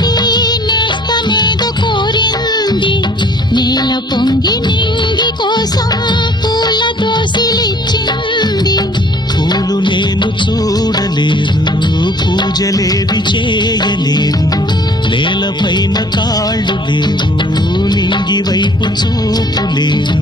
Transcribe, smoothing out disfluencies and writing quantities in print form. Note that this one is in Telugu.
చూసి నేస్తమేదో కోరింది. నేల పొంగి నింగి కోసం పూల దోసిలిచ్చింది. పూలు నేను చూడలేదు, పూజలేవి చేయలేదు. నేలపైన కాళ్ళు లేవు, నింగి వైపు చూపు లేదు.